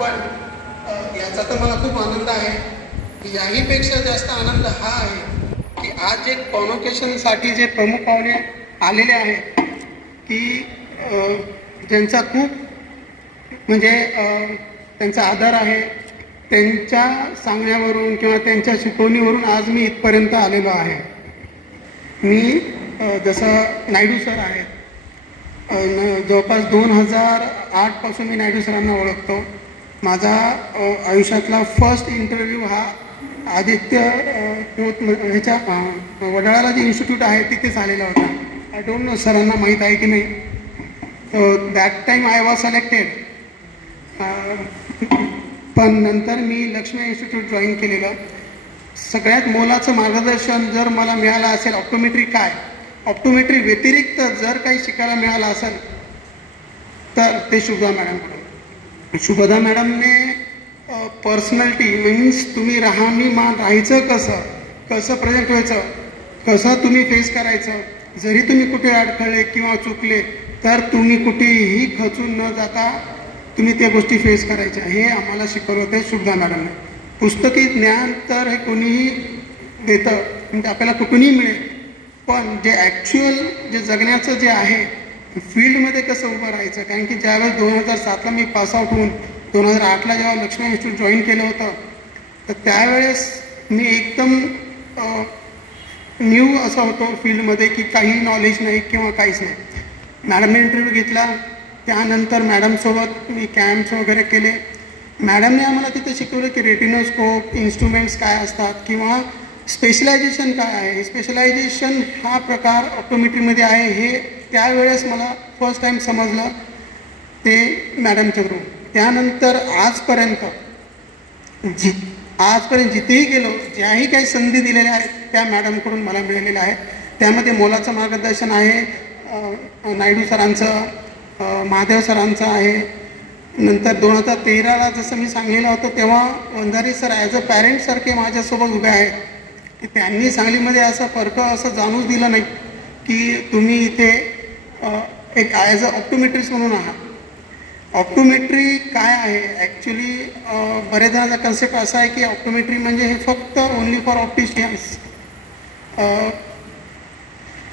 पण याचा तर मला खूप आनंद आहे. याहीपेक्षा जास्त आनंद हा आहे की आज जे कॉन्व्होकेशनसाठी जे प्रमुख पाहुणे आलेले आहेत की ज्यांचा खूप म्हणजे त्यांचा आदर आहे, त्यांच्या सांगण्यावरून किंवा त्यांच्या शिकवणीवरून आज मी इथपर्यंत आलेलो आहे. मी जसं नायडू सर आहेत, जवळपास 2008 पासून मी नायडू सरांना ओळखतो. माझा आयुष्यातला फर्स्ट इंटरव्ह्यू हा आदित्य ह्याच्या वडाळ्याला जे इन्स्टिट्यूट आहे तिथे झालेला होता. आय डोंट नो सरांना माहीत आहे की नाही. That time I was selected. पण नंतर मी लक्ष्मी इन्स्टिट्यूट जॉईन केलेलं. सगळ्यात मोलाचं मार्गदर्शन जर मला मिळालं असेल, ऑप्टोमेट्री काय, ऑप्टोमेट्री व्यतिरिक्त जर काही शिकायला मिळालं असेल तर ते शुभदा मॅडमकडून. शुभदा मॅडमने पर्सनॅलिटी मीन्स तुम्ही राहणीमान राहायचं, कसं प्रेझेंट व्हायचं, कसं तुम्ही फेस करायचं, जरी तुम्ही कुठे अडखळले किंवा चुकले तर तुम्ही कुठेही खचून न जाता तुम्ही त्या गोष्टी फेस करायच्या, हे आम्हाला शिकवलं होतं शुभदा मॅडमने. पुस्तकी ज्ञान तर हे कोणीही देतं, म्हणजे आपल्याला कुठूनही मिळेल, पण जे ॲक्च्युअल जे जगण्याचं जे आहे फील्डमध्ये कसं उभं राहायचं. कारण की ज्यावेळेस 2007ला मी पासआउट होऊन 2008ला जेव्हा लक्ष्मी इन्स्टिट्यूट जॉईन केलं होतं तर त्यावेळेस मी एकदम न्यू असं होतो फील्डमध्ये की काही नॉलेज नाही किंवा काहीच नाही. मॅडमने इंटरव्ह्यू घेतला, त्यानंतर मॅडमसोबत मी कॅम्प्स वगैरे केले. मॅडमने आम्हाला तिथे शिकवलं की रेटिनोस्कोप, इन्स्ट्रुमेंट्स काय असतात किंवा स्पेशलायझेशन काय आहे. स्पेशलायझेशन हा प्रकार ऑप्टोमेट्रीमध्ये आहे हे त्यावेळेस मला फर्स्ट टाईम समजलं, ते मॅडमच्या थ्रू. त्यानंतर आजपर्यंत जिथेही गेलो, ज्याही काही संधी दिलेल्या आहेत त्या मॅडमकडून मला मिळालेल्या आहेत. त्यामध्ये मोलाचं मार्गदर्शन आहे नायडू सरांचं, महादेव सरांचं आहे. नंतर 2013ला जसं मी सांगलेलं होतं तेव्हा वंजारी सर ॲज अ पॅरेंटसारखे माझ्यासोबत उभे आहेत. की त्यांनी सांगलीमध्ये असं फरक असं जाणूच दिलं नाही की तुम्ही इथे एक ॲज अ ऑप्टोमेट्रिस्ट म्हणून आहात. ऑप्टोमेट्री काय आहे ॲक्च्युली, बरेच जणांचा कन्सेप्ट असा आहे की ऑप्टोमेट्री म्हणजे हे फक्त ओन्ली फॉर ऑप्टिशियन्स.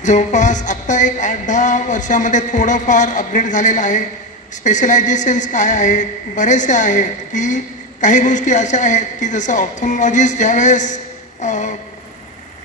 जवळपास आत्ता एक 8-10 वर्षामध्ये थोडंफार अपग्रेड झालेलं आहे. स्पेशलायझेशन्स काय आहेत, बरेचसे आहेत की काही गोष्टी अशा आहेत की जसं ऑप्थॉल्मॉलॉजिस्ट ज्यावेळेस